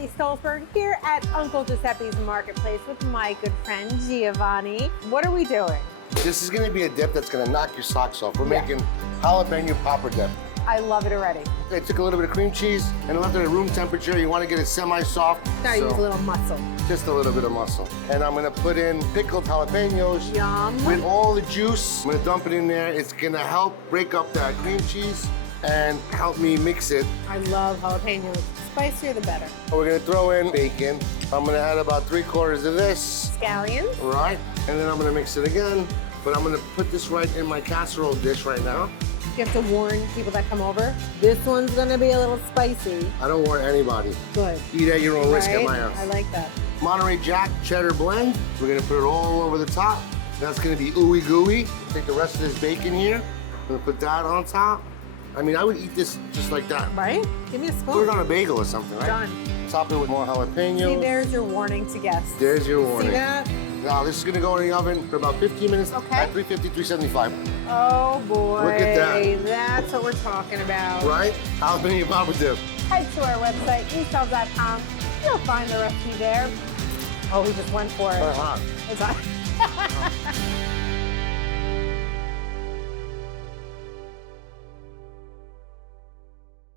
Kimberly Stolzberg here at Uncle Giuseppe's Marketplace with my good friend Giovanni. What are we doing? This is gonna be a dip that's gonna knock your socks off. We're making jalapeno popper dip. I love it already. I took a little bit of cream cheese and left it at room temperature. You wanna get it semi-soft. Gotta use a little muscle. Just a little bit of muscle. And I'm gonna put in pickled jalapenos. Yum. With all the juice. I'm gonna dump it in there. It's gonna help break up that cream cheese and help me mix it. I love jalapenos. The spicier the better. We're gonna throw in bacon. I'm gonna add about 3/4 of this. Scallions. Right. And then I'm gonna mix it again. But I'm gonna put this right in my casserole dish right now. You have to warn people that come over. This one's gonna be a little spicy. I don't warn anybody. Good. Eat at your own risk at Right? my house. I like that. Monterey Jack cheddar blend. We're gonna put it all over the top. That's gonna be ooey gooey. Take the rest of this bacon here. I'm gonna put that on top. I mean, I would eat this just like that. Right? Give me a spoon. Put it on a bagel or something, right? Done. Top it with more jalapenos. See, there's your warning to guests. There's your warning. See that? Now, this is gonna go in the oven for about 15 minutes Okay. at 350, 375. Oh boy. Look at that. That's what we're talking about. Right? Jalapeno popper dip. Head to our website, eastsell.com. You'll find the recipe there. Oh, we just went for it. Uh-huh. It's on.